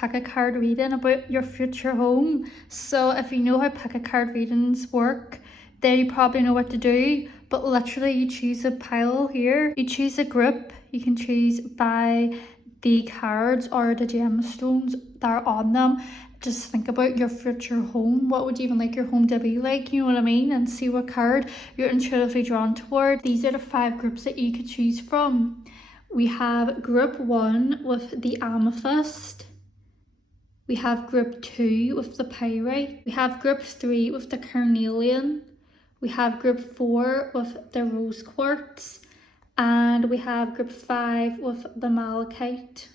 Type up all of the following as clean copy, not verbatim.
pick a card reading about your future home. So if you know how pick a card readings work, then you probably know what to do. But literally you choose a pile here, you choose a group, you can choose by the cards or the gemstones that are on them. Just think about your future home. What would you even like your home to be like, you know what I mean? And see what card you're intuitively drawn toward. These are the 5 groups that you could choose from. We have group 1 with the amethyst. We have group 2 with the pyrite. We have group 3 with the carnelian. We have group 4 with the rose quartz. And we have group 5 with the malachite.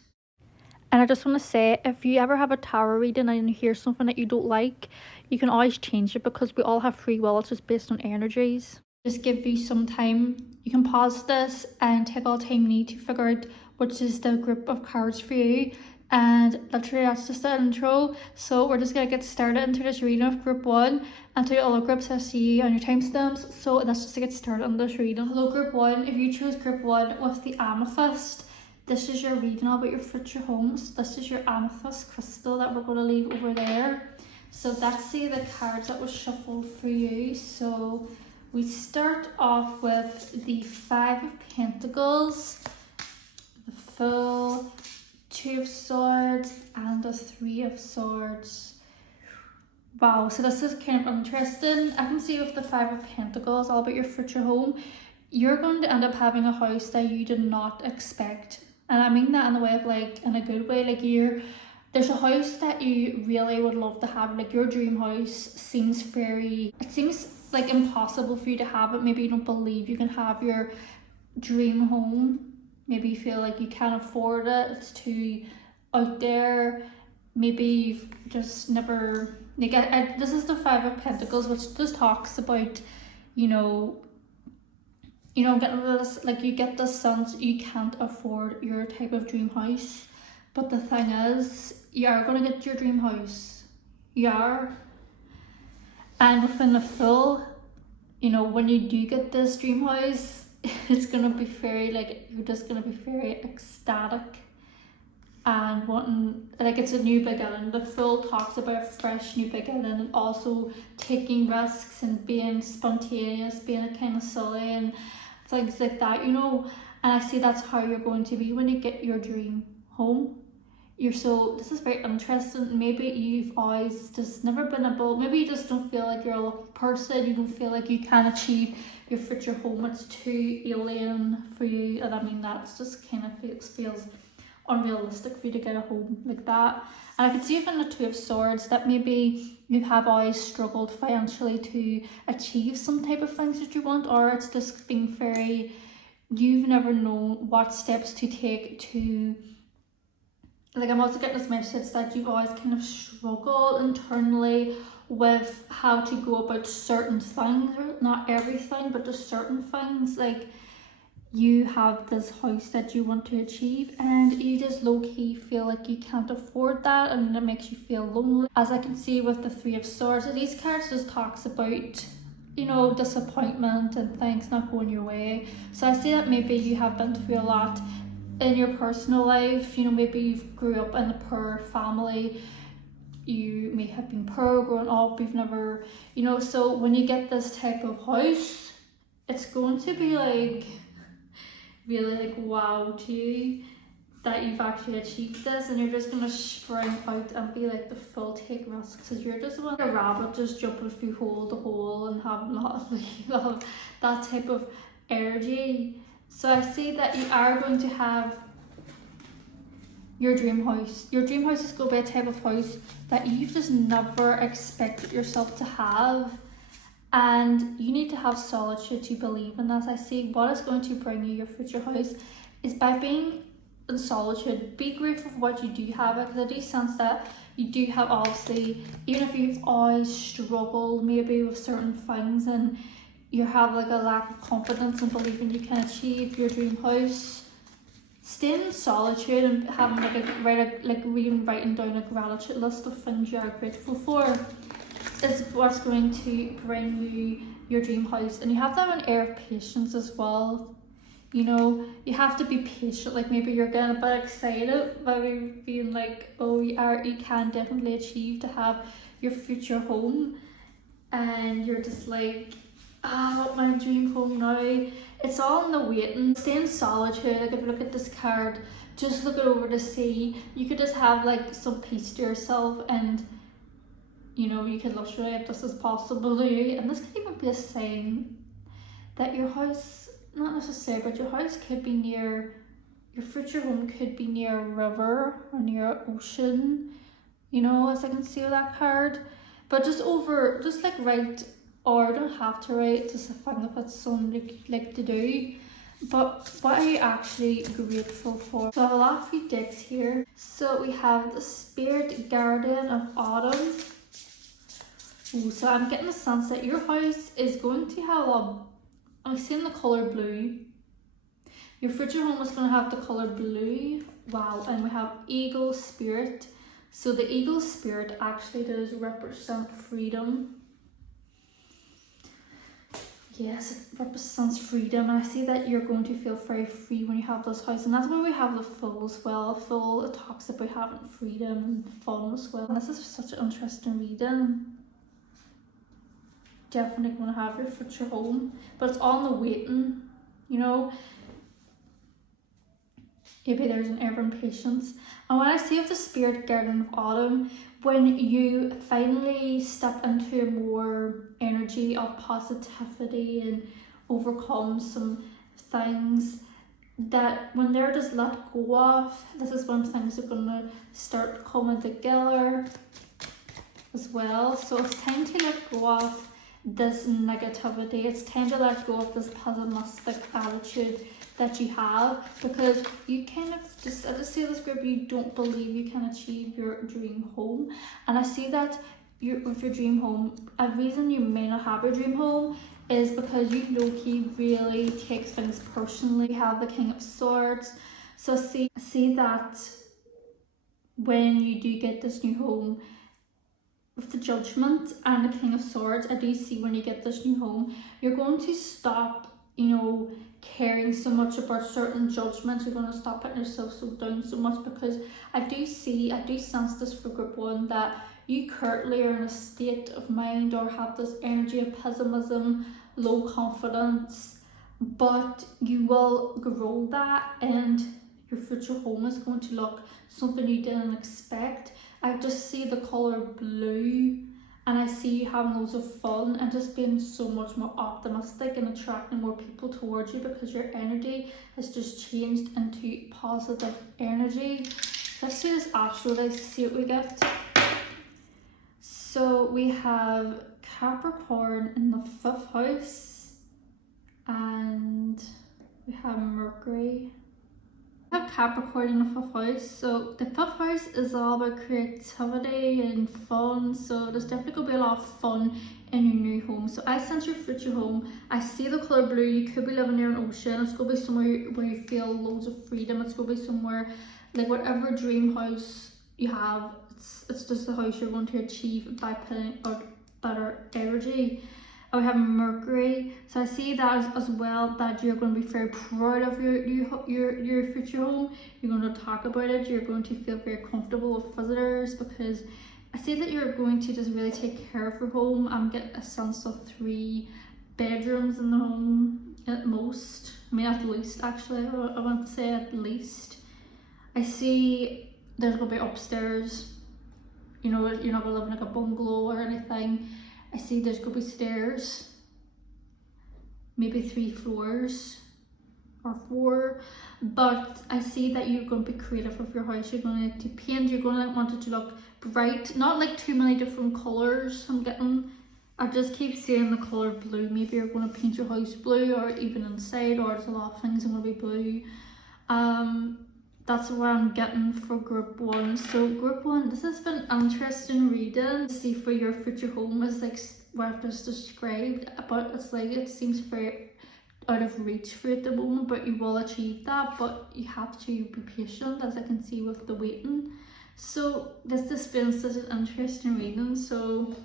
And I just want to say, if you ever have a tarot reading and you hear something that you don't like, you can always change it because we all have free will. It's just based on energies. Just give you some time. You can pause this and take all the time you need to figure out which is the group of cards for you. And literally that's just the intro. So we're just going to get started into this reading of group 1. And to the other groups I see on your timestamps. So that's just to get started on this reading. Hello group 1. If you chose group 1 with the amethyst, this is your reading about your future homes. This is your amethyst crystal that we're going to leave over there. So that's the cards that was shuffled for you. So we start off with the 5 of Pentacles, the Full, 2 of Swords, and the 3 of Swords. Wow, so this is kind of interesting. I can see with the 5 of Pentacles, all about your future home, you're going to end up having a house that you did not expect. And I mean that in the way of like, in a good way, like there's a house that you really would love to have, like your dream house seems it seems like impossible for you to have it. Maybe you don't believe you can have your dream home. Maybe you feel like you can't afford it, it's too out there. Maybe you've just never, like this is the 5 of Pentacles, which just talks about, getting this, like you get the sense you can't afford your type of dream house. But the thing is, you are going to get your dream house. You are. And within the Full, when you do get this dream house, it's going to be very, you're just going to be very ecstatic and wanting, it's a new beginning. The Full talks about a fresh new beginning and also taking risks and being spontaneous, being a kind of silly and things like that, And I see that's how you're going to be when you get your dream home. This is very interesting. Maybe you've always just never been able, maybe you just don't feel like you're a lucky person, you don't feel like you can achieve your future home, it's too alien for you, and I mean that's just kind of feels unrealistic for you to get a home like that. And I can see even the 2 of Swords that maybe you have always struggled financially to achieve some type of things that you want, or it's just been very, you've never known what steps to take to, I'm also getting this message that you've always kind of struggled internally with how to go about certain things, not everything, but just certain things. You have this house that you want to achieve and you just low-key feel like you can't afford that, and it makes you feel lonely. As I can see with the 3 of Swords, these cards just talks about, disappointment and things not going your way. So I see that maybe you have been through a lot in your personal life. Maybe you've grew up in a poor family, you may have been poor growing up, you've never, so when you get this type of house, it's going to be really wow to you that you've actually achieved this, and you're just going to spring out and be like the full take risks, because you're just like a rabbit just jumping through hole to hole and having a lot of that type of energy. So I see that you are going to have your dream house. Your dream house is going to be a type of house that you've just never expected yourself to have. And you need to have solitude to believe in that. I see what is going to bring you your future house is by being in solitude. Be grateful for what you do have, because I do sense that you do have, obviously, even if you've always struggled maybe with certain things and you have a lack of confidence and believing you can achieve your dream house, staying in solitude and having writing down a gratitude list of things you are grateful for is what's going to bring you your dream house. And you have to have an air of patience as well. You know, you have to be patient. Like maybe you're getting a bit excited, maybe being like, oh, you can definitely achieve to have your future home, and you're just like, I want my dream home now. It's all in the waiting. Stay in solitude. Like if you look at this card, just look it over the sea. You could just have like some peace to yourself, and you know, you could literally, if this is possible to you, and this could even be a sign that your house, not necessarily, but your house could be near, your future home could be near a river or near an ocean, you know, as I can see with that card. But just like write, or you don't have to write, just a thing if it's something you like to do. But what are you actually grateful for? So I have a lot of decks here. So we have the Spirit Guardian of Autumn. Ooh, so I'm getting the sense that your house is going to have a lot. I'm seeing the colour blue. Your future home is going to have the colour blue. Wow, and we have Eagle Spirit. So the Eagle Spirit actually does represent freedom. Yes, it represents freedom, and I see that you're going to feel very free when you have this house, and that's why we have the Fool as well. Fool, it talks about having freedom and fun as well. And this is such an interesting reading. Definitely going to have your future home, but it's on the waiting, you know. Maybe there's an ever impatience. And when I say of the Spirit Guardian of Autumn, when you finally step into more energy of positivity and overcome some things that when they're just let go of, this is when things are going to start coming together as well. So it's time to let go of this negativity. It's time to let go of this pessimistic attitude that you have, because you kind of just, I just see this group, you don't believe you can achieve your dream home. And I see that with your dream home, a reason you may not have your dream home is because you low-key really takes things personally. You have the King of Swords, so see that when you do get this new home with the Judgment and the King of Swords, I do see when you get this new home, you're going to stop, you know, caring so much about certain judgments. You're going to stop putting yourself so down so much, because I do sense this for group one, that you currently are in a state of mind or have this energy of pessimism, low confidence, but you will grow that, and your future home is going to look something you didn't expect. I just see the colour blue, and I see you having loads of fun and just being so much more optimistic and attracting more people towards you, because your energy has just changed into positive energy. Let's see this Astrology, see what we get. So we have Capricorn in the 5th house, and we have Mercury. We have Capricorn in the 5th house. So the 5th house is all about creativity and fun, so there's definitely going to be a lot of fun in your new home. So I sense your future home, I see the colour blue. You could be living near an ocean. It's going to be somewhere where you feel loads of freedom. It's going to be somewhere like whatever dream house you have, it's just the house you're going to achieve by putting out better energy. And we have Mercury, so I see that as well, that you're going to be very proud of your future home. You're going to talk about it. You're going to feel very comfortable with visitors, because I see that you're going to just really take care of your home. I'm getting a sense of 3 bedrooms in the home at most. I mean, at least, actually, I want to say at least. I see there's going to be upstairs. You know, you're not going to live in like a bungalow or anything. I see there's going to be stairs, maybe 3 floors or 4, but I see that you're going to be creative with your house. You're going to paint, you're going to want it to look bright, not like too many different colours. I just keep seeing the colour blue. Maybe you're going to paint your house blue, or even inside, or there's a lot of things that are going to be blue. That's what I'm getting for group 1. So group 1, this has been interesting reading. See for your future home is like what I've just described, but it's like it seems very out of reach for you at the moment, but you will achieve that, but you have to be patient, as I can see with the waiting. So this has been such an interesting reading. So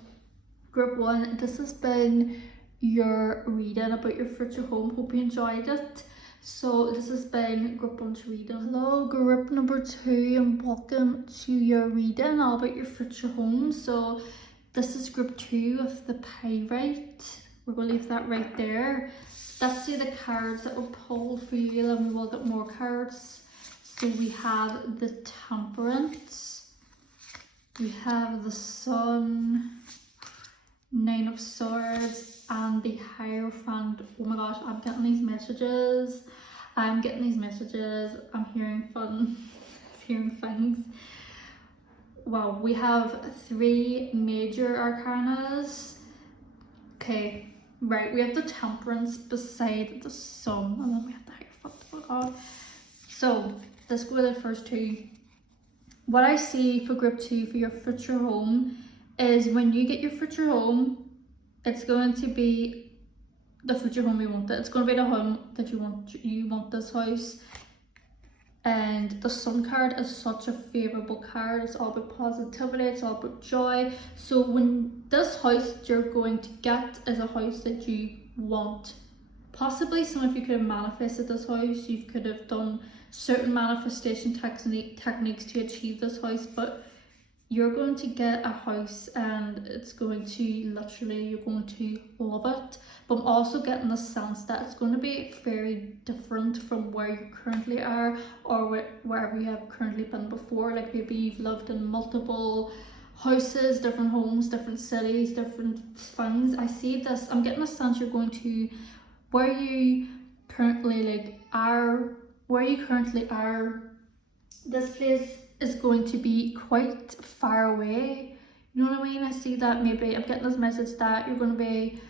group 1, this has been your reading about your future home. Hope you enjoyed it. So this has been group 1 reading. Hello group number 2 and welcome to your reading all about your future home. So this is group 2 of the pyrite. We're going to leave that right there. Let's see the cards that were pulled for you, and we will get more cards. So we have the Temperance, we have the Sun, 9 of Swords, and the Hierophant. Oh my gosh, I'm getting these messages. I'm hearing hearing things. Wow, we have 3 major arcanas. Okay, right, we have the Temperance beside the Sun, and then we have the Hierophant. Oh my god. So let's go with the first 2. What I see for group 2 for your future home is when you get your future home, it's going to be the future home you want. It's going to be the home that you want. You want this house. And the Sun card is such a favourable card. It's all about positivity, it's all about joy. So when this house that you're going to get is a house that you want. Possibly some of you could have manifested this house. You could have done certain manifestation techniques to achieve this house, but you're going to get a house and it's going to literally, you're going to love it. But I'm also getting the sense that it's going to be very different from where you currently are, or wherever you have currently been before. Like maybe you've lived in multiple houses, different homes, different cities, different things. I see this, I'm getting a sense you're going to, where you currently are, this place is going to be quite far away. You know what I mean? I see that maybe I'm getting this message that you're going to be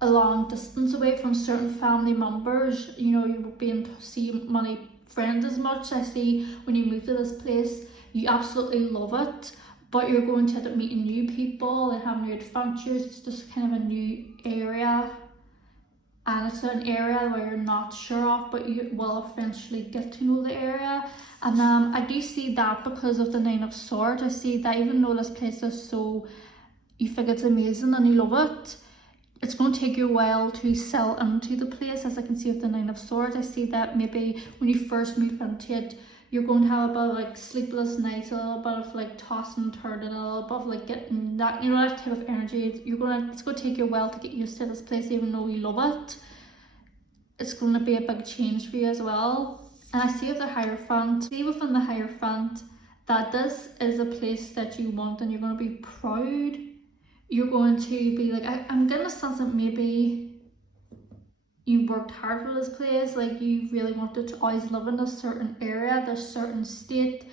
a long distance away from certain family members. You know, you won't be able to see many friends as much. I see when you move to this place, you absolutely love it, but you're going to end up meeting new people and having new adventures. It's just kind of a new area. And it's an area where you're not sure of, but you will eventually get to know the area. And I do see that because of the 9 of Swords. I see that even though this place is so, you think it's amazing and you love it, it's going to take you a while to settle into the place. As I can see with the 9 of Swords, I see that maybe when you first move into it, you're going to have a bit of like sleepless nights, a little bit of like tossing and turning, a little bit of like getting that, you know, that type of energy. It's going to take you a while to get used to this place, even though you love it. It's going to be a big change for you as well. And I see with the Hierophant, within the Hierophant, that this is a place that you want and you're going to be proud. You're going to be like, I'm getting a sense that maybe you worked hard for this place, like you really wanted to always live in a certain area, this certain state,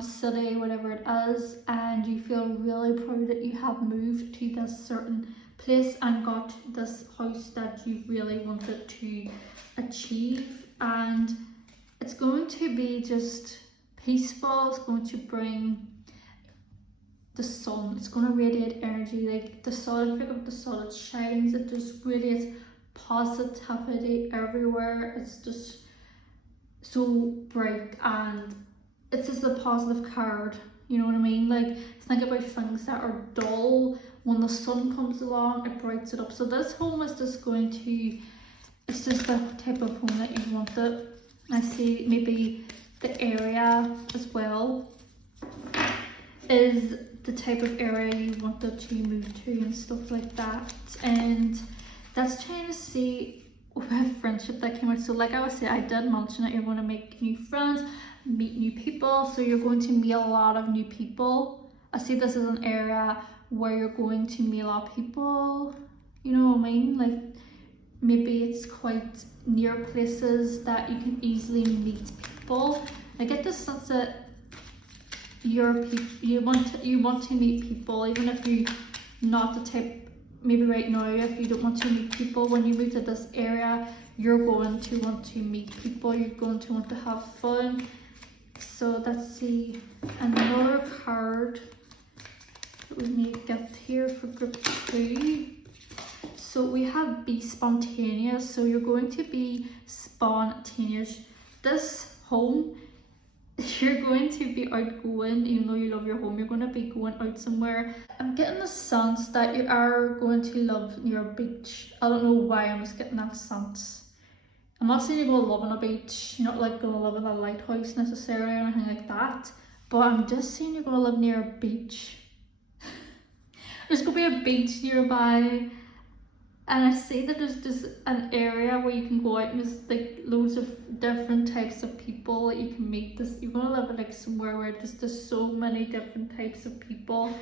city, whatever it is, and you feel really proud that you have moved to this certain place and got this house that you really wanted to achieve. And it's going to be just peaceful. It's going to bring the sun, it's going to radiate energy. Like the sun, if you pick up the sun, it shines, it just radiates positivity everywhere. It's just so bright, and it's just a positive card. You know what I mean? Like think about things that are dull. When the sun comes along, it brightens it up. So this home is just going to, it's just the type of home that you wanted. I see maybe the area as well is the type of area you wanted to move to and stuff like that. And that's trying to see with friendship that came out. So like I was saying, I did mention that you're going to make new friends, meet new people. So you're going to meet a lot of new people. I see this as an area where you're going to meet a lot of people. You know what I mean? Like maybe it's quite near places that you can easily meet people. I get the sense that you want to meet people, even if you're not the type, maybe right now if you don't want to meet people, when you move to this area you're going to want to meet people, you're going to want to have fun. So let's see another card that we need to get here for group 2. So we have be spontaneous. So you're going to be spontaneous. This home, you're going to be outgoing. Even though you love your home, you're going to be going out somewhere. I'm getting the sense that you are going to love your beach. I don't know why, I'm just getting that sense. I'm not saying you're gonna live on a beach, you're not like gonna live in a lighthouse necessarily or anything like that, but I'm just saying you're gonna live near a beach. There's gonna be a beach nearby, and I see that there's just an area where you can go out and there's like loads of different types of people that you can meet. You're gonna live in like somewhere where there's so many different types of people.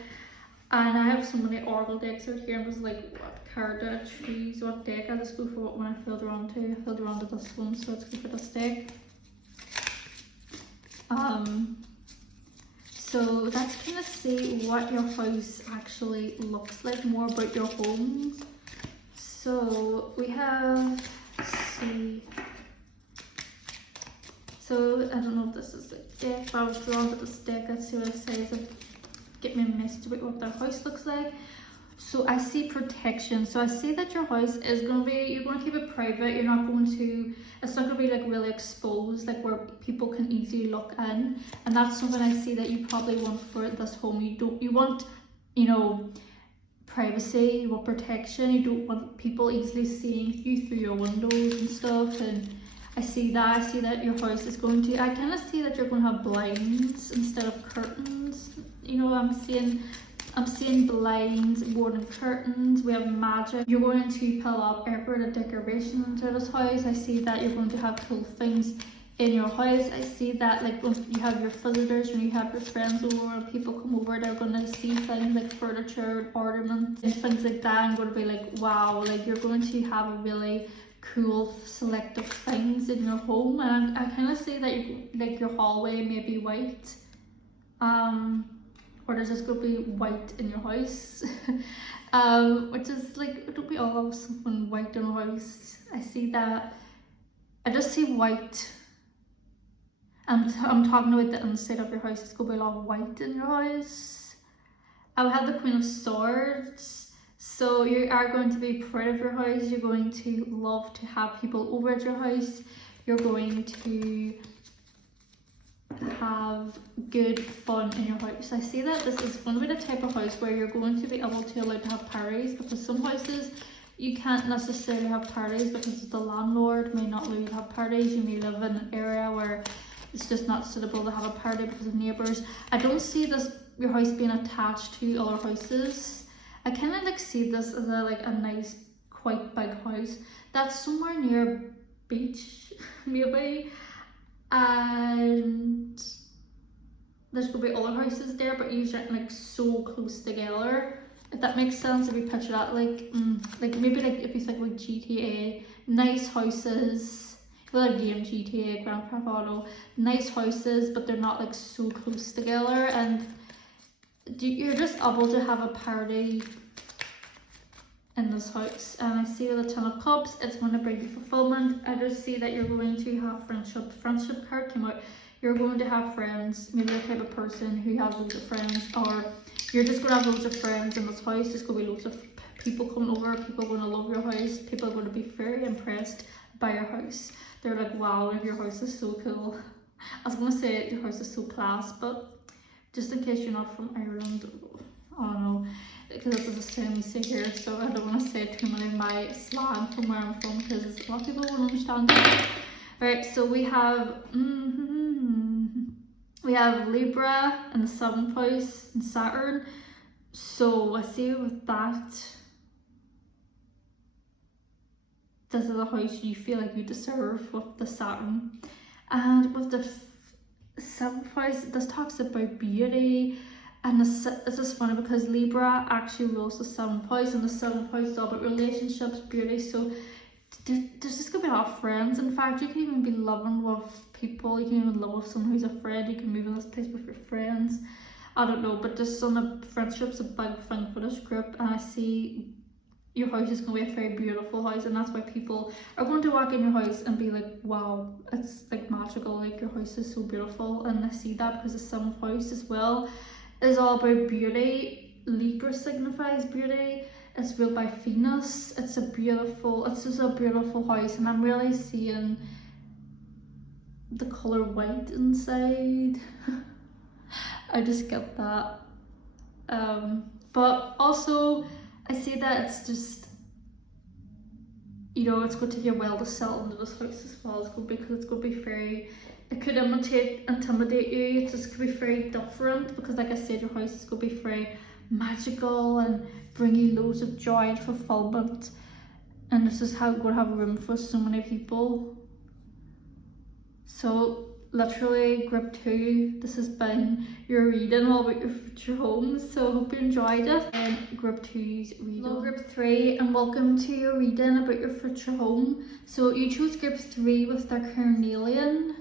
And I have so many oracle decks out here. I was like, what card do I choose? What deck? I'll just go for what one I filled around to. I filled around to this one, so let's go for this deck. So that's kind of see what your house actually looks like, more about your homes. So we have, let's see. So I don't know if this is the deck, but I was drawn to this deck. Let's see what it says. Get me a message about what their house looks like. So I see protection. So I see that your house is going to be, you're going to keep it private. You're not going to, it's not going to be like really exposed, like where people can easily look in. And that's something I see that you probably want for this home. You want, you know, privacy, you want protection. You don't want people easily seeing you through your windows and stuff. And I see that your house is going to, I kind of see that you're going to have blinds instead of curtains. You know, I'm seeing blinds more than curtains. We have magic. You're going to pull up every decoration into this house. I see that you're going to have cool things in your house. I see that like when you have your visitors, when you have your friends over and people come over, they're going to see things like furniture, ornaments and things like that. I'm going to be like, wow, like you're going to have a really cool selective things in your home. And I kind of see that like your hallway may be white, or there's just gonna be white in your house. Which is like, don't we all have something white in our house? I see that, I just see white. I'm talking about the inside of your house. It's gonna be a lot of white in your house. I would have the Queen of Swords. So you are going to be proud of your house. You're going to love to have people over at your house. You're going to have good fun in your house. I see that this is going to be the type of house where you're going to be able to allow to have parties, because some houses you can't necessarily have parties because the landlord may not let you have parties. You may live in an area where it's just not suitable to have a party because of neighbours. I don't see your house being attached to other houses. I kind of like see this as a nice, quite big house that's somewhere near a beach, maybe. And there's gonna be other houses there, but usually like so close together, if that makes sense. If you picture that like maybe like if you think like GTA, nice houses, like game GTA, Grand Theft Auto, nice houses, but they're not like so close together, and you're just able to have a party in this house. And I see with the Ten of Cups, it's going to bring you fulfillment. I just see that you're going to have friendship. Friendship card came out. You're going to have friends, maybe the type of person who has loads of friends, or you're just going to have loads of friends in this house. There's going to be loads of people coming over. People are going to love your house. People are going to be very impressed by your house. They're like, wow, your house is so cool. I was going to say your house is so class, but just in case you're not from Ireland, I don't know, because that doesn't sound me say here, so I don't want to say too many of my slang from where I'm from, because a lot of people won't understand it. Right, so we have Libra in the 7th house and Saturn. So I see with that, this is a house you feel like you deserve with the Saturn. And with the 7th house, this talks about beauty. And this is funny because Libra actually rules the 7th house, and the 7th house is all about relationships, beauty. So there's just gonna be a lot of friends. In fact, you can even be living with people. You can even live with someone who's a friend. You can move in this place with your friends. I don't know, but just on the friendship's a big thing for this group. And I see your house is going to be a very beautiful house, and that's why people are going to walk in your house and be like, wow, it's like magical, like your house is so beautiful. And I see that because the 7th house as well is all about beauty. Libra signifies beauty. It's ruled by Venus. It's just a beautiful house, and I'm really seeing the colour white inside. I just get that. But also I see that it's just you know, it's going to take a while to settle into this house as well. It's going to be, because it's going to be very, it could intimidate you. It's just going to be very different, because like I said, your house is going to be very magical and bring you loads of joy and fulfillment. And this is how going to have room for so many people. So literally group 2, this has been your reading all about your future homes, so I hope you enjoyed it. And group 2's reading. Hello group 3, and welcome to your reading about your future home. So you chose group 3 with their carnelian.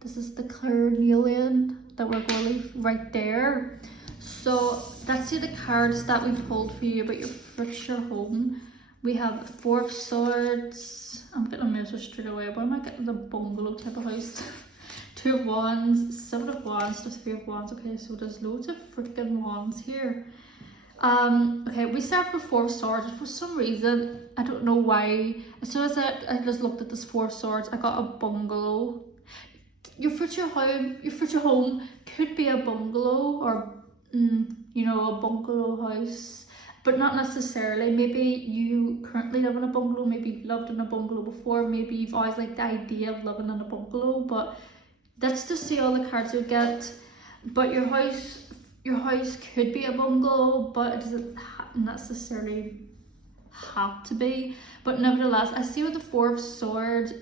This is the carnelian that we're going to leave right there. So let's see the cards that we pulled for you about your future home. We have 4 of Swords. I'm getting a message straight away, but am I getting the bungalow type of house? 2 of Wands, 7 of Wands, just 3 of Wands. Okay, so there's loads of freaking wands here. Okay, we start with 4 of Swords. For some reason, I don't know why, as soon as I just looked at this 4 of Swords, I got a bungalow. Your future home could be a bungalow, or you know, a bungalow house, but not necessarily. Maybe you currently live in a bungalow, maybe you've lived in a bungalow before, maybe you've always liked the idea of living in a bungalow, but that's just see all the cards you'll get. But your house could be a bungalow, but it doesn't necessarily have to be. But nevertheless, I see with the 4 of Swords,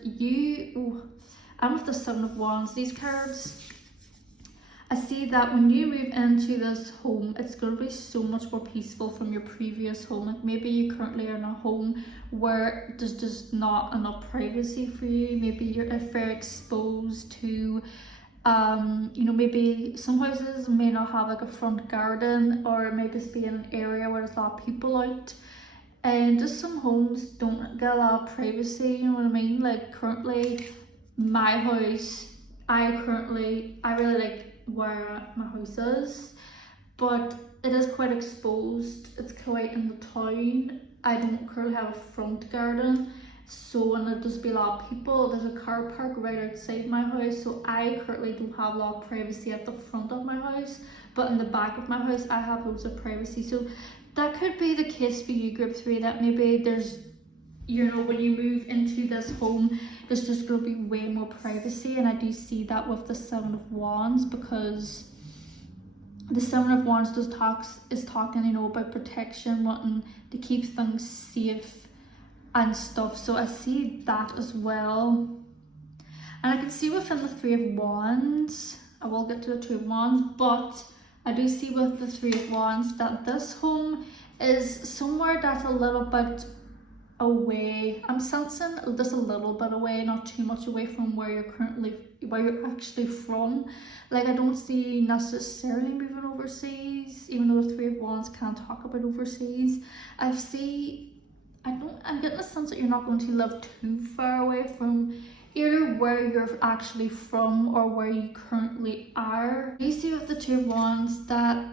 I'm with the 7 of Wands. These cards, I see that when you move into this home, it's going to be so much more peaceful from your previous home. Like maybe you currently are in a home where there's just not enough privacy for you. Maybe you're very exposed to, you know, maybe some houses may not have like a front garden, or it may just be in an area where there's a lot of people out. And just some homes don't get a lot of privacy, you know what I mean? Like currently, my house, I really like where my house is, but it is quite exposed. It's quite in the town. I don't currently have a front garden, so when there'll just be a lot of people, there's a car park right outside my house, so I currently don't have a lot of privacy at the front of my house, but in the back of my house I have loads of privacy. So that could be the case for you group 3, that maybe there's, you know, when you move into this home, there's just going to be way more privacy. And I do see that with the 7 of Wands, because the 7 of Wands is talking, you know, about protection, wanting to keep things safe and stuff. So I see that as well. And I can see within the 3 of Wands, I will get to the 2 of Wands, but I do see with the 3 of Wands that this home is somewhere that's a little bit away. I'm sensing just a little bit away, not too much away from where you're actually from. Like I don't see necessarily moving overseas, even though the 3 of Wands can't talk about overseas. I'm getting a sense that you're not going to live too far away from either where you're actually from or where you currently are. You see with the 2 of Wands that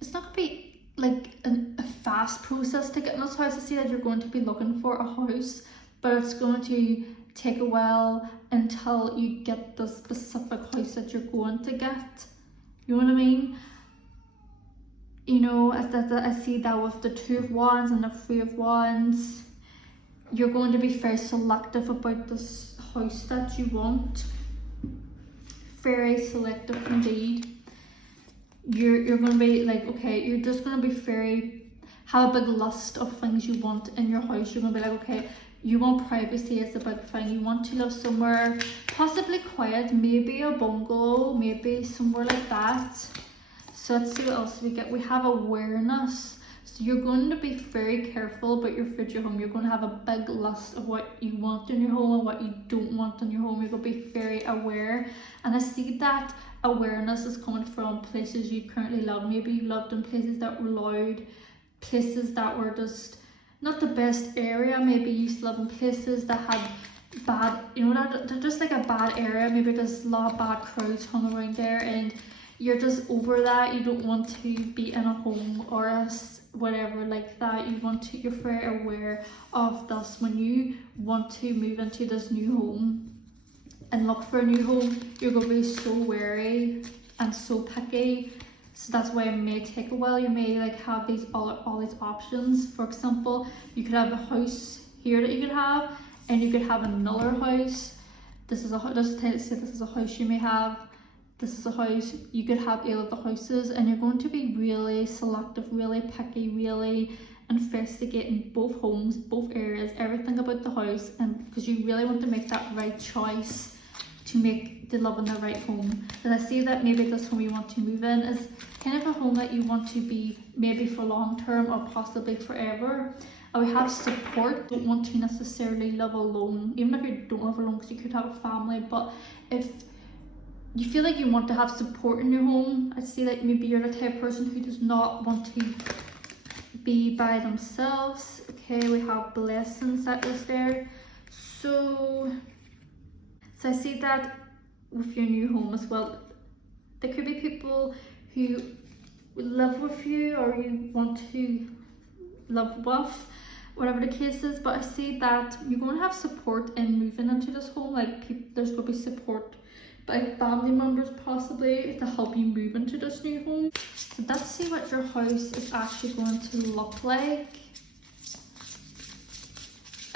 it's not going to be like a fast process to get in this house. I see that you're going to be looking for a house, but it's going to take a while until you get the specific house that you're going to get. You know what I mean? You know, I see that with the 2 of Wands and the 3 of Wands, you're going to be very selective about this house that you want. Very selective indeed. You're going to be like, okay, you're just going to be have a big list of things you want in your house. You're going to be like, okay, you want privacy as a big thing. You want to live somewhere possibly quiet, maybe a bungalow, maybe somewhere like that. So let's see what else we get. We have awareness. So you're going to be very careful about your future home. You're going to have a big list of what you want in your home and what you don't want in your home. You're going to be very aware. And I see that awareness is coming from places you currently love. Maybe you lived in places that were loud, places that were just not the best area. Maybe you used to live in places that had bad, you know, they're just like a bad area. Maybe there's a lot of bad crowds hung around there and you're just over that. You don't want to be in a home or whatever like that. You're very aware of this when you want to move into this new home and look for a new home. You're going to be so wary and so picky. So that's why it may take a while. You may like have all these options. For example, you could have a house here that you could have, and you could have another house. This is a this is a house you may have. This is a house. You could have all of the houses, and you're going to be really selective, really picky, really investigating both homes, both areas, everything about the house, and because you really want to make that right choice to make the love in the right home. And I see that maybe this home you want to move in is kind of a home that you want to be maybe for long term or possibly forever. And we have support. Don't want to necessarily live alone, even if you don't live alone, because you could have a family. But if you feel like you want to have support in your home, I see that maybe you're the type of person who does not want to be by themselves. Okay, we have blessings that was there. So I see that with your new home as well. There could be people who live with you or you want to live with, whatever the case is. But I see that you're going to have support in moving into this home. Like there's going to be support by family members possibly to help you move into this new home. So let's see what your house is actually going to look like.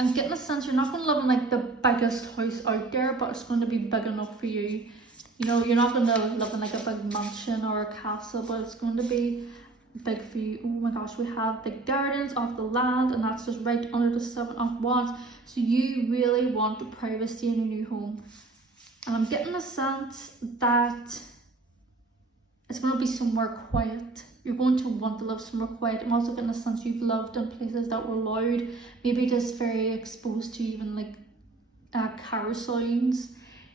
I'm getting a sense you're not going to live in like the biggest house out there, but it's going to be big enough for you. You know, you're not going to live in like a big mansion or a castle, but it's going to be big for you. Oh my gosh, we have the gardens of the land, and that's just right under the 7 of Wands. So you really want the privacy in your new home. And I'm getting a sense that it's going to be somewhere quiet. You're going to want to live somewhere quiet. I'm also getting a sense you've lived in places that were loud, maybe just very exposed to even like car sounds.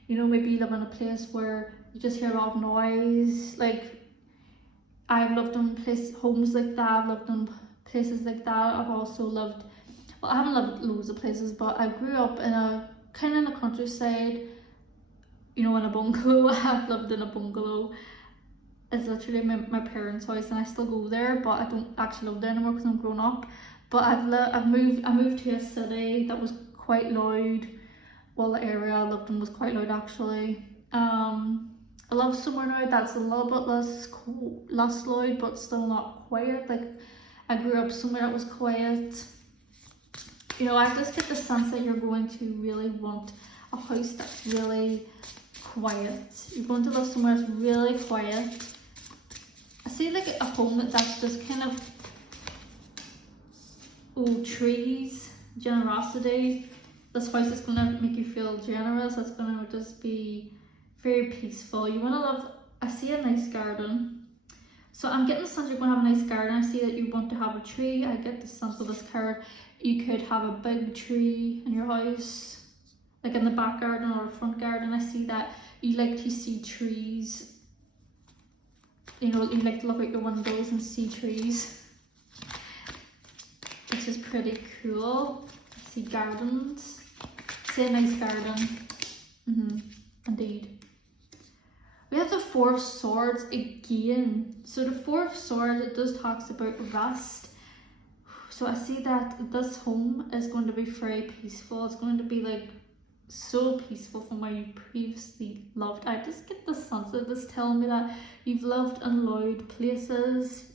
You know, maybe you live in a place where you just hear a lot of noise. Like I've lived in homes like that. I've lived in places like that. I've also lived, well, I haven't lived loads of places, but I grew up in a kind of in the countryside. You know, in a bungalow. I've lived in a bungalow. It's literally my parents' house, and I still go there, but I don't actually live there anymore because I'm grown up. But I moved to a city that was quite loud. Well, the area I lived in was quite loud actually. I live somewhere now that's a little bit less loud, but still not quiet. Like I grew up somewhere that was quiet. You know, I just get the sense that you're going to really want a house that's really quiet. You're going to live somewhere that's really quiet. I see like a home that's just kind of trees, generosity. This house is going to make you feel generous. It's going to just be very peaceful. You want to live, I see a nice garden. So I'm getting the sense you're going to have a nice garden. I see that you want to have a tree. I get the sense of this card. You could have a big tree in your house, like in the back garden or front garden. I see that you like to see trees. You know, you like to look out your windows and see trees, which is pretty cool. I see gardens. See a nice garden. Indeed. We have the 4 of Swords again. So the 4 of Swords, it does talks about rest. So I see that this home is going to be very peaceful. It's going to be like so peaceful from where you previously loved. I just get the sense that this telling me that you've lived in loud places.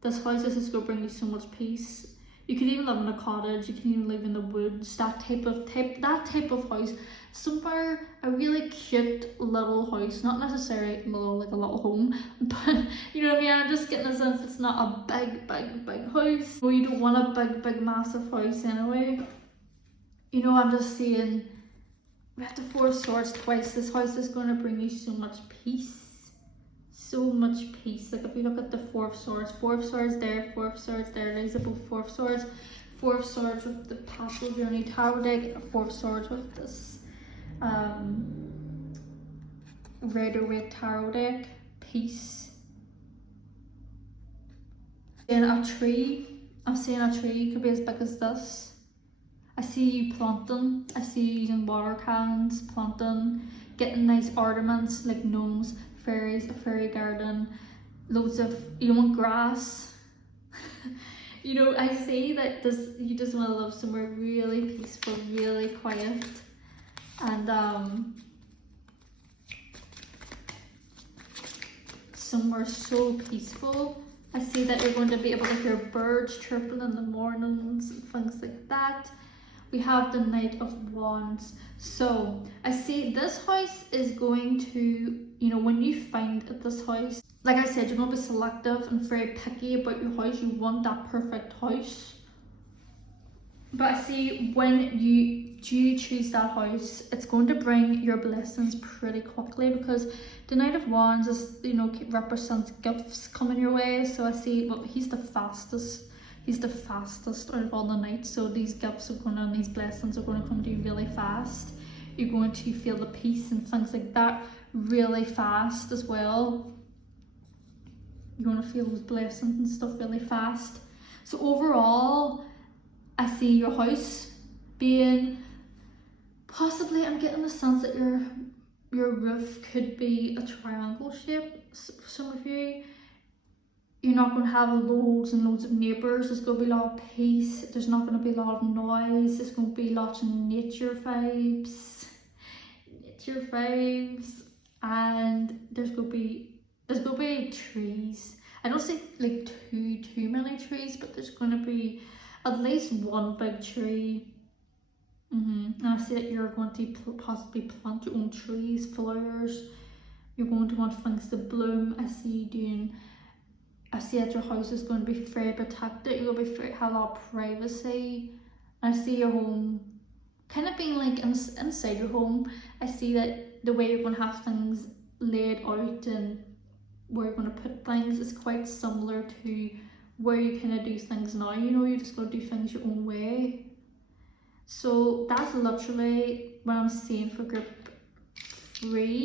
This house is just going to bring you so much peace. You can even live in a cottage, you can even live in the woods, that type of house. Somewhere, a really cute little house, not necessarily little, like a little home, but you know what I mean? I'm just getting a sense it's not a big house. Well, you don't want a big massive house anyway. You know, I'm just saying, we have the 4 of Swords twice. This house is going to bring you so much peace. So much peace. Like if you look at the 4 of Swords, 4 of Swords there, 4 of Swords there, there's about 4 of Swords. 4 of Swords with the Pastel Journey Tarot deck, 4 of Swords with this Rider-Waite Tarot deck, peace. Seeing a tree, I'm seeing a tree, could be as big as this. I see you planting, I see you using water cans, planting, getting nice ornaments like gnomes, fairies, a fairy garden, loads of, you want grass. You know, I see that you just want to live somewhere really peaceful, really quiet, and somewhere so peaceful. I see that you're going to be able to hear birds chirping in the mornings and things like that. we have the Knight of Wands. So I see this house is going to, you know, when you find this house, like I said, you're going to be selective and very picky about your house. You want that perfect house. But I see when you choose that house, it's going to bring your blessings pretty quickly, because the Knight of Wands is, you know, represents gifts coming your way. So I see, well, he's the fastest out of all the knights. So these gifts are going to, and these blessings are going to come to you really fast. You're going to feel the peace and things like that really fast as well. You're going to feel those blessings and stuff really fast. So overall, I see your house being possibly, I'm getting the sense that your roof could be a triangle shape for some of you. You're not going to have loads and loads of neighbours. There's going to be a lot of peace. There's not going to be a lot of noise. There's going to be lots of nature vibes. And there's going to be trees. I don't see like too many trees, but there's going to be at least one big tree. And I see that you're going to possibly plant your own trees, flowers. You're going to want things to bloom. I see that your house is going to be very protected. You're going to have a lot of privacy. I see your home kind of being like inside your home. I see that the way you're going to have things laid out and where you're going to put things is quite similar to where you kind of do things now. You know, you're just going to do things your own way. So that's literally what I'm seeing for group 3.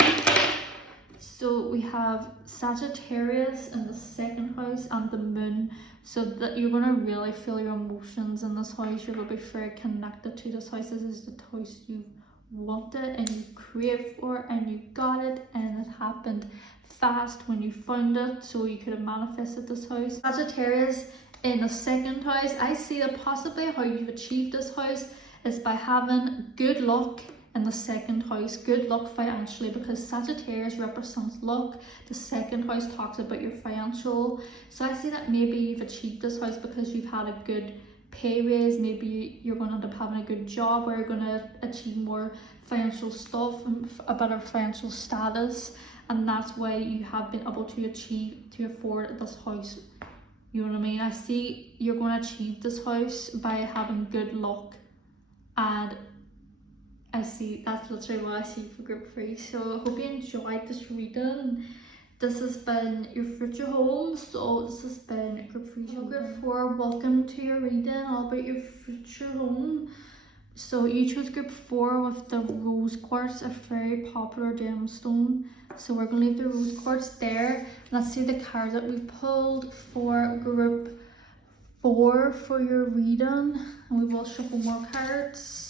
So we have Sagittarius in the second house and the moon. So that you're going to really feel your emotions in this house. You're going to be very connected to this house. This is the house you wanted and you craved for, and you got it, and it happened fast when you found it. So you could have manifested this house. Sagittarius in the second house, I see that possibly how you've achieved this house is by having good luck in the second house, good luck financially, because Sagittarius represents luck. The second house talks about your financial. So I see that maybe you've achieved this house because you've had a good pay raise. Maybe you're going to end up having a good job where you're going to achieve more financial stuff and a better financial status, and that's why you have been able to afford this house. You know what I mean? I see you're going to achieve this house by having good luck, and I see that's literally what I see for group 3. So I hope you enjoyed this reading. This has been your future home. So this has been group 3. So group 4, welcome to your reading all about your future home. So you chose group 4 with the rose quartz, a very popular gemstone. So we're going to leave the rose quartz there. Let's see the cards that we pulled for group 4 for your reading, and we will shuffle more cards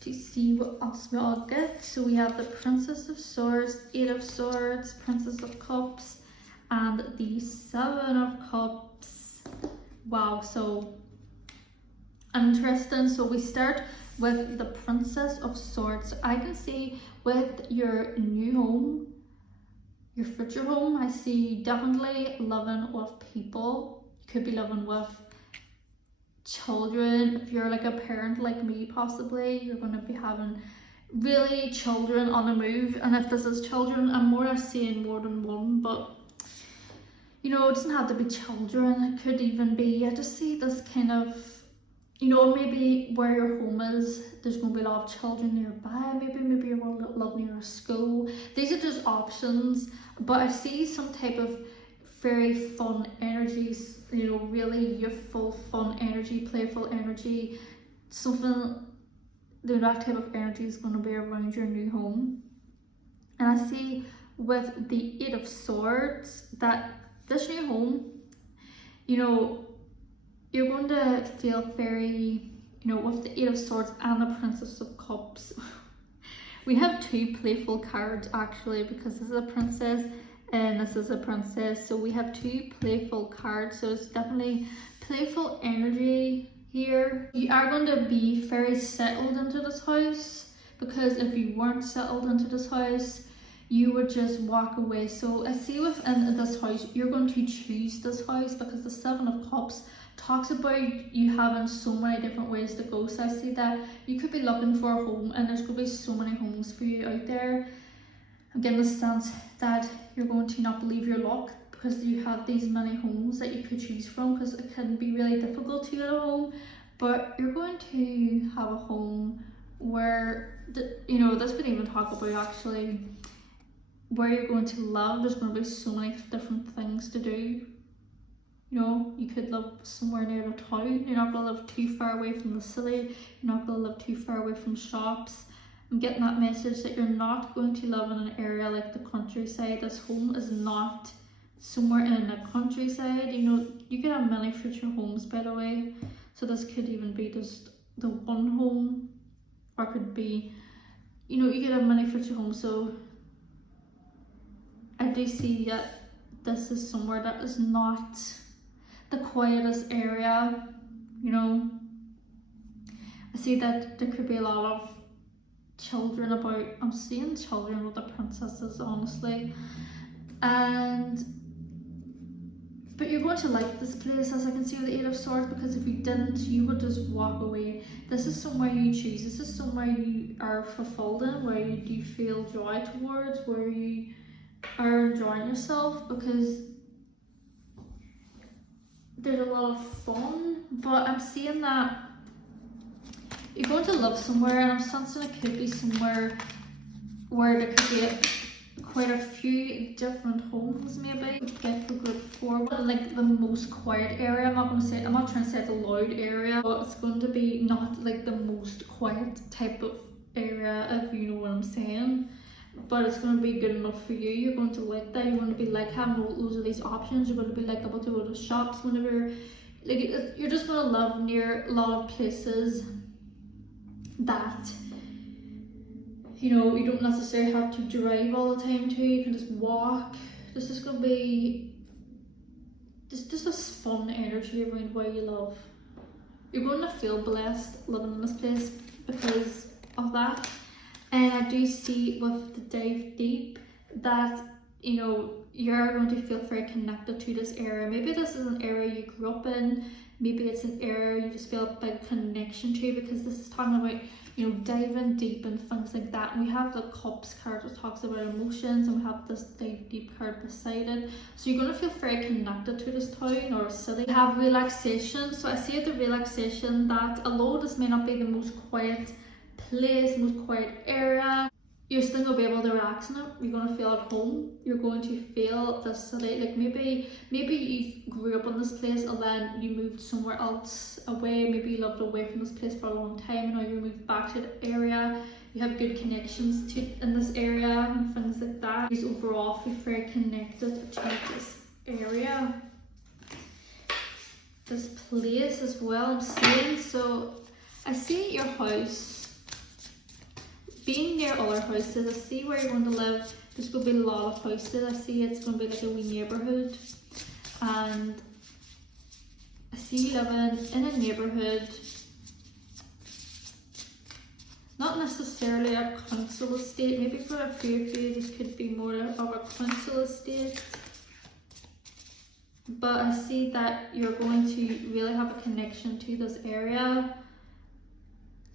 to see what else we all get. So we have the Princess of Swords, 8 of Swords, Princess of Cups, and the 7 of Cups. Wow, so interesting. So we start with the Princess of Swords. I can see with your new home, your future home, I see definitely living with people. You could be living with children. If you're like a parent like me, possibly you're going to be having really children on the move. And if this is children, I'm more seeing more than one, but you know, it doesn't have to be children. It could even be, I just see this kind of, you know, maybe where your home is, there's going to be a lot of children nearby. Maybe you're going to live near a school. These are just options, but I see some type of very fun energies, you know, really youthful, fun energy, playful energy. Something, that type of energy is going to be around your new home. And I see with the 8 of Swords that this new home, you know, you're going to feel very, you know, with the 8 of Swords and the Princess of Cups. We have 2 playful cards actually, because this is a princess and this is a princess. So we have 2 playful cards. So it's definitely playful energy here. You are going to be very settled into this house, because if you weren't settled into this house, you would just walk away. So I see within this house, you're going to choose this house, because the 7 of Cups talks about you having so many different ways to go. So I see that you could be looking for a home and there's going to be so many homes for you out there. I'm getting the sense that you're going to not believe your luck because you have these many homes that you could choose from, because it can be really difficult to get a home. But you're going to have a home where, you know, this could even talk about actually where you're going to live. There's going to be so many different things to do. You know, you could live somewhere near the town. You're not going to live too far away from the city. You're not going to live too far away from shops. I'm getting that message that you're not going to live in an area like the countryside. This home is not somewhere in the countryside. You know, you could have many future homes, by the way. So this could even be just the one home, or it could be, you know, you could have many future homes. So I do see that this is somewhere that is not the quietest area. You know, I see that there could be a lot of children about. I'm seeing children with the princesses, honestly. But you're going to like this place, as I can see with the Eight of Swords, because if you didn't, you would just walk away. This is somewhere you choose. This is somewhere you are fulfilled in, where you do feel joy towards, where you are enjoying yourself, because there's a lot of fun. But I'm seeing that you're going to live somewhere, and I'm sensing it could be somewhere where there could be quite a few different homes, maybe. Get for group 4, like the most quiet area. I'm not trying to say it's a loud area, but it's going to be not like the most quiet type of area, if you know what I'm saying. But it's going to be good enough for you. You're going to like that. You're going to be like having loads of these options. You're going to be like able to go to shops whenever, like, you're just going to live near a lot of places that, you know, you don't necessarily have to drive all the time to. You can just walk. This is going to be just this fun energy around where you live. You're going to feel blessed living in this place because of that. And I do see with the dive deep that, you know, you're going to feel very connected to this area. Maybe this is an area you grew up in. Maybe it's an area you just feel a big connection to, because this is talking about, you know, diving deep and things like that. And we have the Cups card that talks about emotions, and we have this dive deep card beside it. So you're going to feel very connected to this town or city. We have relaxation. So I see at the relaxation that although this may not be the most quiet place, most quiet area, you're still going to be able to relax in it. You're going to feel at home. You're going to feel the city. Like maybe you grew up in this place and then you moved somewhere else away. Maybe you lived away from this place for a long time and now you moved back to the area. You have good connections to in this area and things like that. You overall feel very connected to this area, this place as well, I'm seeing. So I see your house being near other houses. I see where you're going to live. There's going to be a lot of houses. I see it's going to be like a wee neighbourhood, and I see you living in a neighbourhood, not necessarily a council estate. Maybe for a few of you this could be more of a council estate, but I see that you're going to really have a connection to this area.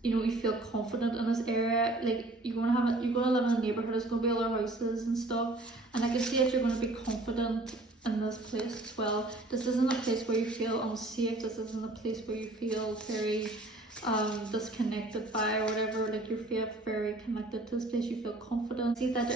You know, you feel confident in this area. Like you're gonna live in a neighbourhood. There's gonna be other houses and stuff, and I can see that you're gonna be confident in this place as well. This isn't a place where you feel unsafe. This isn't a place where you feel very disconnected by or whatever. Like you feel very connected to this place. You feel confident. See that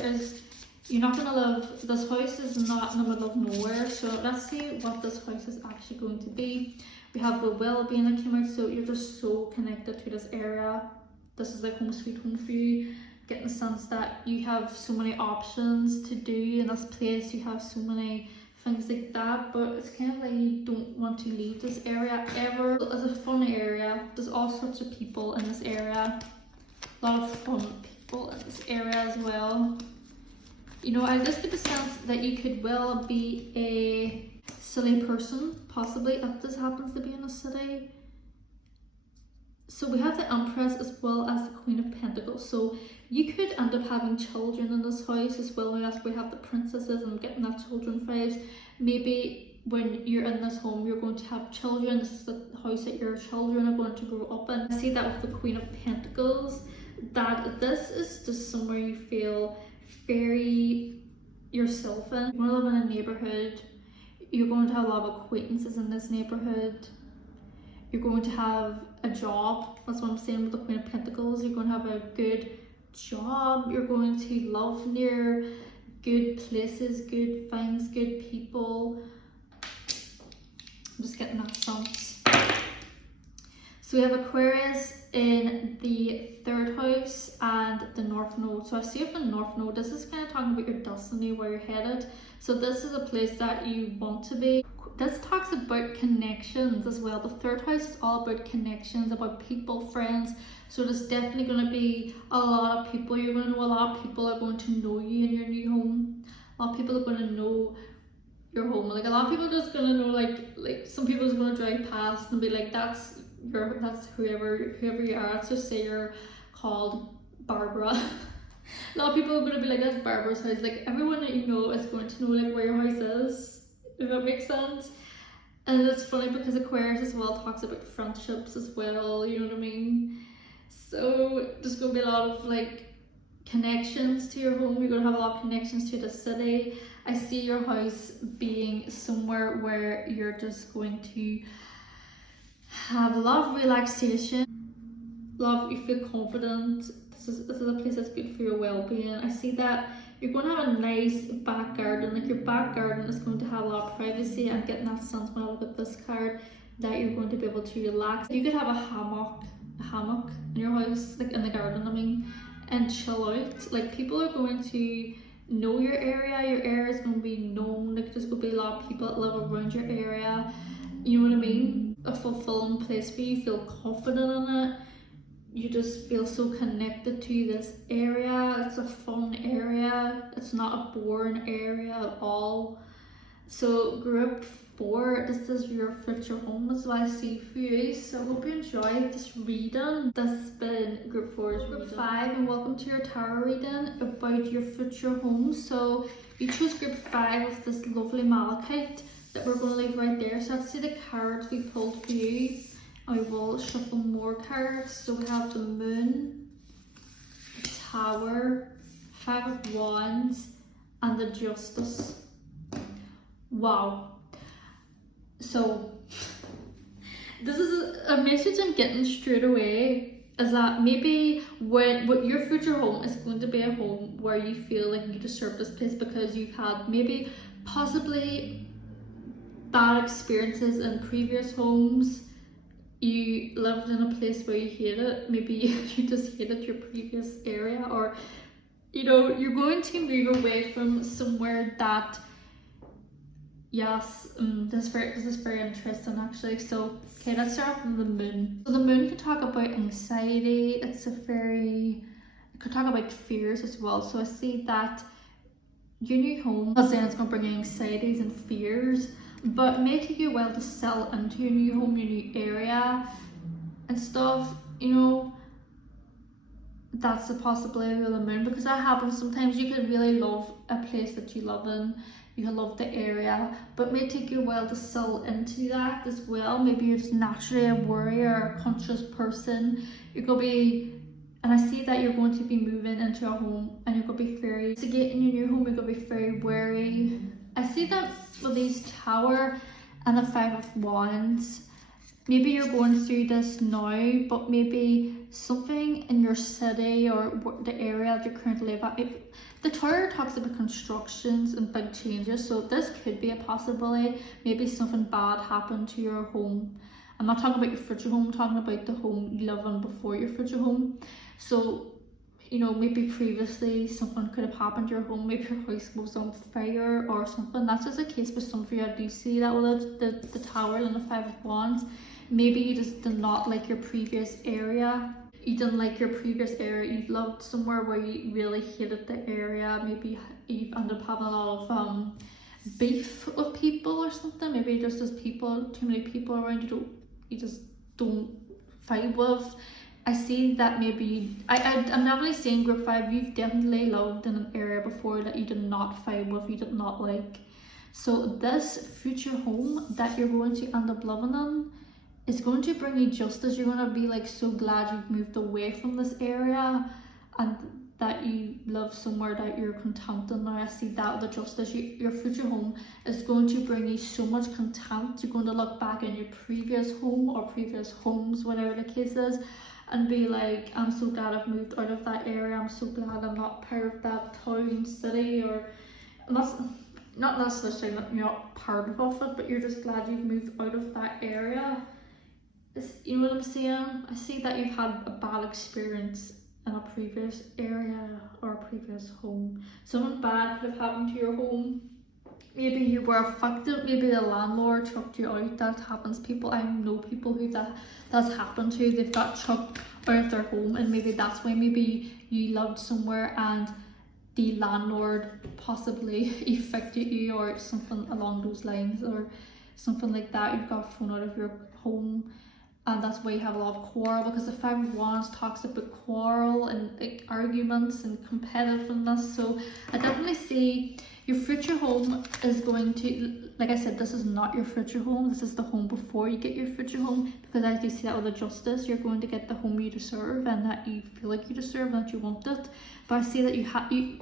you're not gonna live. This house is not in the middle of nowhere. So let's see what this house is actually going to be. We have the well-being that came out, so you're just so connected to this area. This is like home sweet home for you. Getting the sense that you have so many options to do in this place. You have so many things like that, but it's kind of like you don't want to leave this area ever. It's a fun area. There's all sorts of people in this area. A lot of fun people in this area as well. You know, I just get the sense that you could well be a silly person, possibly, if this happens to be in a city. So we have the Empress as well as the Queen of Pentacles. So you could end up having children in this house as well. As we have the princesses and getting that children vibes. Maybe when you're in this home, you're going to have children. This is the house that your children are going to grow up in. I see that with the Queen of Pentacles, that this is just somewhere you feel very yourself in. You're going to live in a neighbourhood. You're going to have a lot of acquaintances in this neighbourhood. You're going to have a job. That's what I'm saying with the Queen of Pentacles. You're going to have a good job. You're going to love near good places, good things, good people. I'm just getting that sense. So we have Aquarius in the 3rd house and the North Node. So I see with the North Node, this is kind of talking about your destiny, where you're headed. So this is a place that you want to be. This talks about connections as well. The 3rd house is all about connections, about people, friends. So there's definitely going to be a lot of people. You're going to know a lot of people are going to know you in your new home. A lot of people are going to know your home. Like a lot of people are just going to know, like some people is going to drive past and be like, that's whoever you are. Let's just say you're called Barbara. A lot of people are going to be like, that's Barbara's house. Like everyone that you know is going to know like where your house is, if that makes sense. And it's funny because Aquarius as well talks about friendships as well, you know what I mean? So there's going to be a lot of like connections to your home. You're going to have a lot of connections to the city. I see your house being somewhere where you're just going to have a lot of relaxation. You feel confident. This is a place that's good for your well-being. I see that you're going to have a nice back garden. Like your back garden is going to have a lot of privacy. I'm getting that sense when I look at this card that you're going to be able to relax. You could have a hammock in your house, like in the garden, I mean, and chill out. Like people are going to know your area is going to be known. Like there's going to be a lot of people that live around your area, you know what I mean? A fulfilling place for you. You feel confident in it. You just feel so connected to this area. It's a fun area. It's not a boring area at all. So group 4, this is your future home is what I see for you. So I hope you enjoyed this reading. This has been group 4's group 5, and welcome to your tarot reading about your future home. So you chose group 5 with this lovely malachite that we're going to leave right there. So let's see the cards we pulled for you. I will shuffle more cards. So we have the Moon, the Tower, 5 of Wands, and the Justice. Wow. So this is a message I'm getting straight away, is that maybe what your future home is going to be a home where you feel like you deserve this place because you've had maybe possibly bad experiences in previous homes. You lived in a place where you hate it. Maybe you just hated your previous area, or you know, you're going to move away from somewhere that, yes, this is very interesting actually. So okay, let's start off with the Moon. So the Moon can talk about anxiety. It could talk about fears as well. So I see that your new home, I'm not saying it's going to bring you anxieties and fears, but it may take you a while to settle into your new home, your new area and stuff, you know. That's a possibility of the Moon, because that happens sometimes. You could really love a place that you live in, you can love the area, but it may take you a while to settle into that as well. Maybe you're just naturally a worrier, a conscious person. You're going to be, and I see that you're going to be moving into a home and you're going to be very, to get in your new home, you're going to be very wary. I see that for these Tower and the 5 of Wands. Maybe you're going through this now, but maybe something in your city or the area that you currently live at. The Tower talks about constructions and big changes, so this could be a possibility. Maybe something bad happened to your home. I'm not talking about your future home, I'm talking about the home you live in before your future home. So, you know, maybe previously something could have happened to your home. Maybe your house was on fire or something. That's just a case for some of you. I do see that with the Tower and the 5 of Wands. Maybe you just did not like your previous area. You didn't like your previous area. You lived somewhere where you really hated the area. Maybe you ended up having a lot of beef with people or something. Maybe just as people, too many people around you just don't fight with. I see that maybe, I'm definitely saying group 5, you've definitely lived in an area before that you did not fight with, you did not like. So this future home that you're going to end up living in is going to bring you justice. You're going to be like so glad you've moved away from this area and that you live somewhere that you're content in. Now I see that with the justice. Your future home is going to bring you so much content. You're going to look back in your previous home or previous homes, whatever the case is, and be like, I'm so glad I've moved out of that area. I'm so glad I'm not part of that town, city, or not necessarily saying that you're not part of it, but you're just glad you've moved out of that area. You know what I'm saying? I see that you've had a bad experience in a previous area or a previous home. Something bad could have happened to your home. Maybe you were affected, maybe the landlord chucked you out. That happens. People, I know people who that's happened to. They've got chucked out of their home, and maybe that's why maybe you lived somewhere and the landlord possibly evicted you or something along those lines, or something like that. You've got thrown out of your home, and that's why you have a lot of quarrel, because the 5 of Wands talks about quarrel and like arguments and competitiveness. So I definitely see your future home is going to, like I said, this is not your future home. This is the home before you get your future home, because I do see that with the justice. You're going to get the home you deserve and that you feel like you deserve and that you want it. But I see that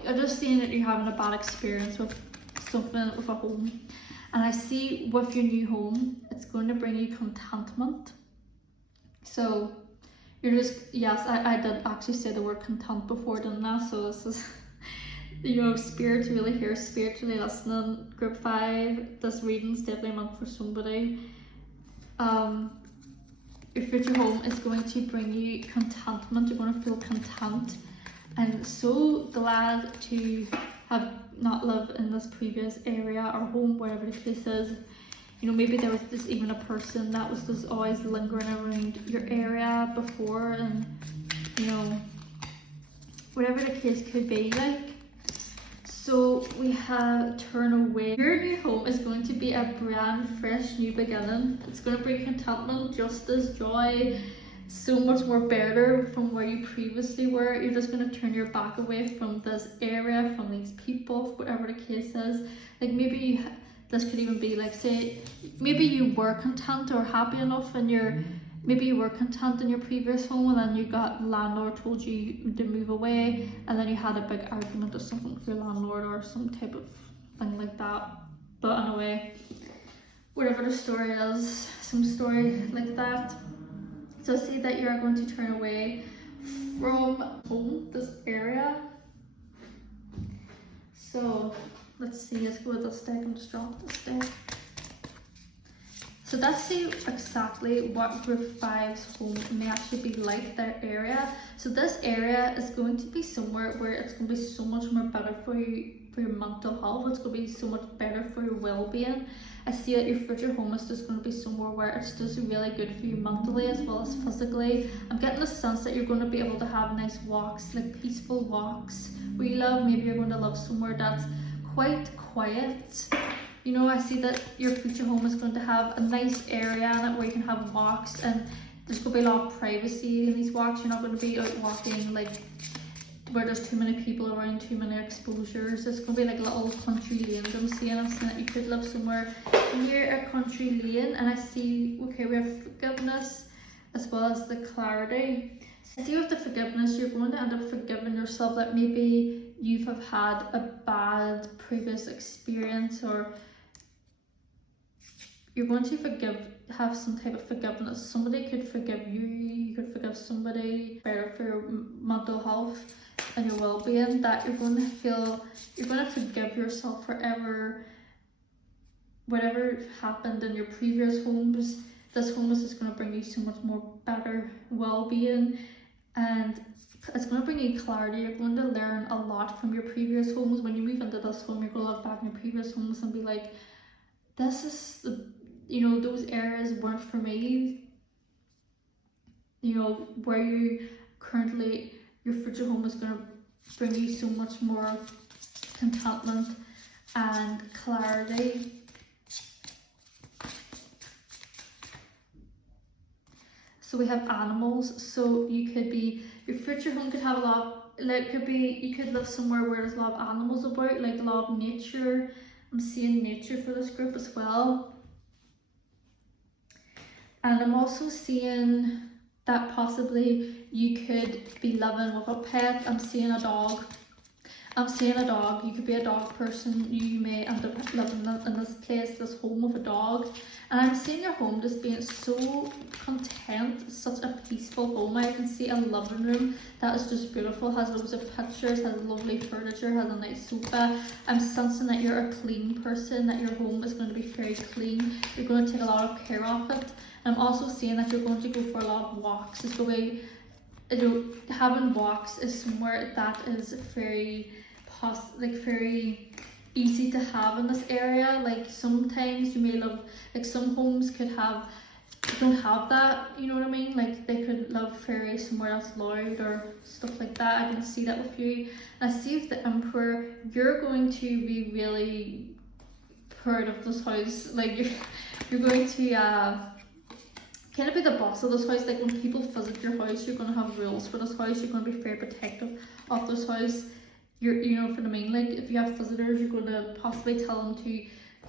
I'm just seeing that you're having a bad experience with something, with a home. And I see with your new home, it's going to bring you contentment. So you're just, yes, I did actually say the word content before, didn't I? So this is, you know, spiritually here, spiritually listening. Group 5, this reading's definitely meant for somebody. Your future home is going to bring you contentment. You're going to feel content. I'm so glad to have not lived in this previous area or home, wherever the case is. You know, maybe there was just even a person that was just always lingering around your area before, and you know, whatever the case could be like. So we have turn away. Your new home is going to be a brand fresh new beginning. It's going to bring contentment, justice, joy, so much more better from where you previously were. You're just going to turn your back away from this area, from these people, whatever the case is. Like maybe this could even be like, say, maybe you were content or happy enough in your, maybe you were content in your previous home, and then you got, landlord told you to move away, and then you had a big argument or something with your landlord or some type of thing like that. But anyway, whatever the story is, some story like that. So see that you are going to turn away from home, this area. So let's see, let's go with this deck and just drop this deck. So let's see exactly what group 5's home may actually be like, their area. So this area is going to be somewhere where it's going to be so much more better for you, for your mental health. It's going to be so much better for your well-being. I see that your future home is just going to be somewhere where it's just really good for you mentally as well as physically. I'm getting the sense that you're going to be able to have nice walks, like peaceful walks where you live. Maybe you're going to live somewhere that's quite quiet. You know, I see that your future home is going to have a nice area in it where you can have walks, and there's going to be a lot of privacy in these walks. You're not going to be out walking like where there's too many people around, too many exposures. It's going to be like little country lanes. I'm seeing that you could live somewhere near a country lane. And I see, okay, we have forgiveness as well as the clarity. I see with the forgiveness, you're going to end up forgiving yourself that maybe you have had a bad previous experience, or you're going to have some type of forgiveness. Somebody could forgive you, you could forgive somebody, better for your mental health and your well-being, that you're going to forgive yourself forever. Whatever happened in your previous homes, this home is just going to bring you so much more better well-being, and it's going to bring you clarity. You're going to learn a lot from your previous homes. When you move into this home, you're going to look back in your previous homes and be like, this is the, you know, those areas weren't for me. You know, where you currently, your future home is going to bring you so much more contentment and clarity. So we have animals. So you could be, your future home could have a lot, like could be, you could live somewhere where there's a lot of animals about, like a lot of nature, I'm seeing nature for this group as well. And I'm also seeing that possibly you could be living with a pet. I'm seeing a dog. I'm seeing a dog. You could be a dog person. You may end up living in this place, this home with a dog. And I'm seeing your home just being so content, such a peaceful home. I can see a living room that is just beautiful, has loads of pictures, has lovely furniture, has a nice sofa. I'm sensing that you're a clean person, that your home is going to be very clean. You're going to take a lot of care of it. And I'm also seeing that you're going to go for a lot of walks. It's going to be, having walks is somewhere that is very very easy to have in this area. Like sometimes you may love, like some homes don't have that, you know what I mean? Like they could live very somewhere else loud or stuff like that. I can see that with you. I see with the Emperor, you're going to be really proud of this house. Like you're going to kind of be the boss of this house. Like when people visit your house, you're going to have rules for this house. You're going to be very protective of this house. You know what I mean? Like if you have visitors, you're going to possibly tell them to,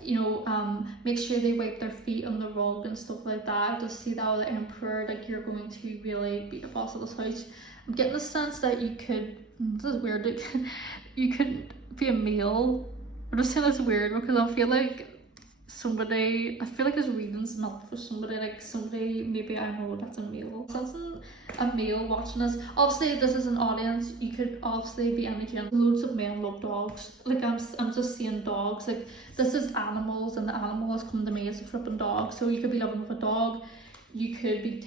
you know, make sure they wipe their feet on the rug and stuff like that. Just see that with the Emperor, like you're going to really be the boss of this house. I'm getting the sense that you could, this is weird, like, you could be a male. I'm just saying it's weird because I feel like this reading's not for somebody, like somebody, maybe I know that's a male. Sensing a male watching this. Obviously this is an audience, you could obviously be any gender. Loads of men love dogs. Like I'm just seeing dogs. Like this is animals and the animal has come to me as a flipping dog. So you could be living with a dog, you could be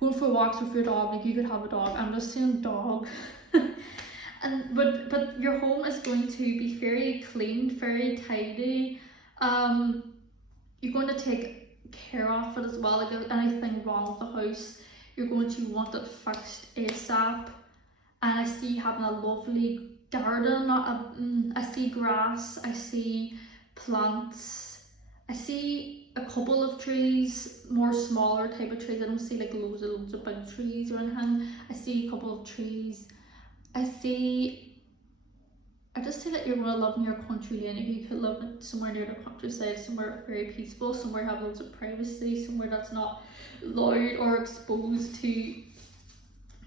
going for walks with your dog, like you could have a dog. I'm just seeing dog. And but your home is going to be very clean, very tidy. You're going to take care of it as well. Like if there's anything wrong with the house, you're going to want it fixed ASAP. And I see you having a lovely garden. I see grass, I see plants, I see a couple of trees, more smaller type of trees. I don't see like loads of big trees or anything. I see a couple of trees. I just say that you're going to live near a country lane. You could live somewhere near the countryside, somewhere very peaceful, somewhere have loads of privacy, somewhere that's not loud or exposed to, you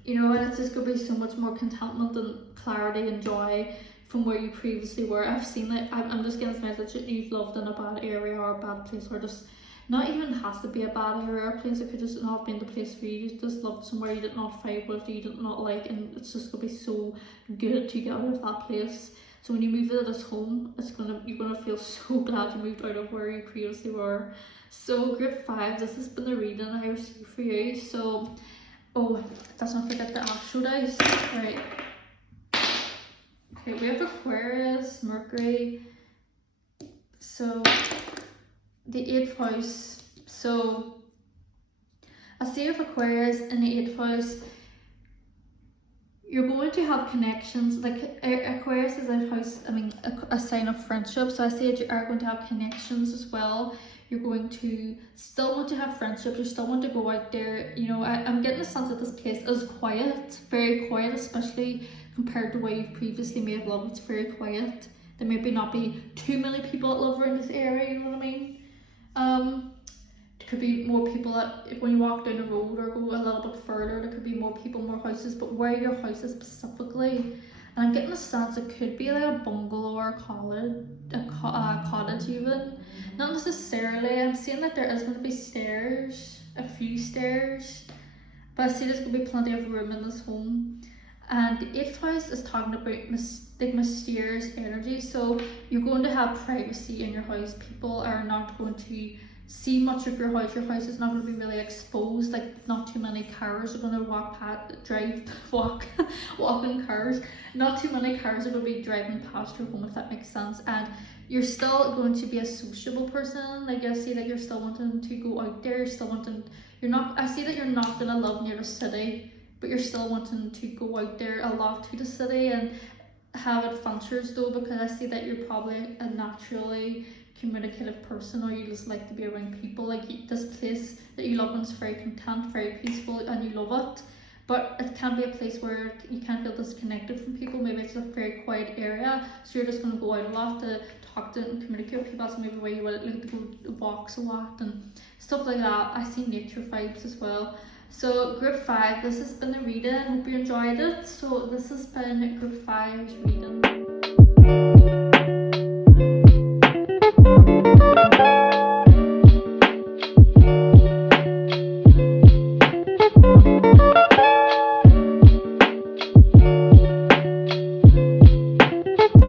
know, and it's just going to be so much more contentment and clarity and joy from where you previously were. I've seen it. I'm just getting this message that you've lived in a bad area or a bad place, or just not even has to be a bad area or place. It could just not have been the place for you. You just lived somewhere you did not fight with, you did not like, and it's just gonna be so good to get out of that place. So when you move out of this home, you're gonna feel so glad you moved out of where you previously were. So group 5, this has been the reading I received for you. So let's not forget the astro dice. Right. Okay, we have Aquarius, Mercury. So the 8th house. So I see with Aquarius in the 8th house, you're going to have connections. Like Aquarius is a sign of friendship. So I see that you are going to have connections as well. You're going to still want to have friendships. You still want to go out there. You know, I'm getting a sense that this place is quiet, very quiet, especially compared to where you previously may have lived. It's very quiet. There maybe not be too many people that live around this area, you know what I mean? There could be more people when you walk down the road or go a little bit further, there could be more people, more houses, but where your house is specifically, and I'm getting a sense it could be like a bungalow or a cottage even. Not necessarily. I'm seeing that there is going to be stairs, a few stairs, but I see there's going to be plenty of room in this home. And the 8th house is talking about mysterious energy. So you're going to have privacy in your house. People are not going to see much of your house. Your house is not going to be really exposed. Like not too many cars are going to walk in cars. Not too many cars are going to be driving past your home, if that makes sense. And you're still going to be a sociable person. Like I see that you're still wanting to go out there. I see that you're not going to live near the city, but you're still wanting to go out there a lot to the city and have adventures though, because I see that you're probably a naturally communicative person, or you just like to be around people. Like this place that you love is very content, very peaceful, and you love it. but it can be a place where you can't feel disconnected from people. Maybe it's a very quiet area, so you're just going to go out a lot to talk to and communicate with people. That's maybe where you will like to go walks a lot and stuff like that. I see nature vibes as well. So group 5, this has been the reading. Hope you enjoyed it. So this has been group 5's reading.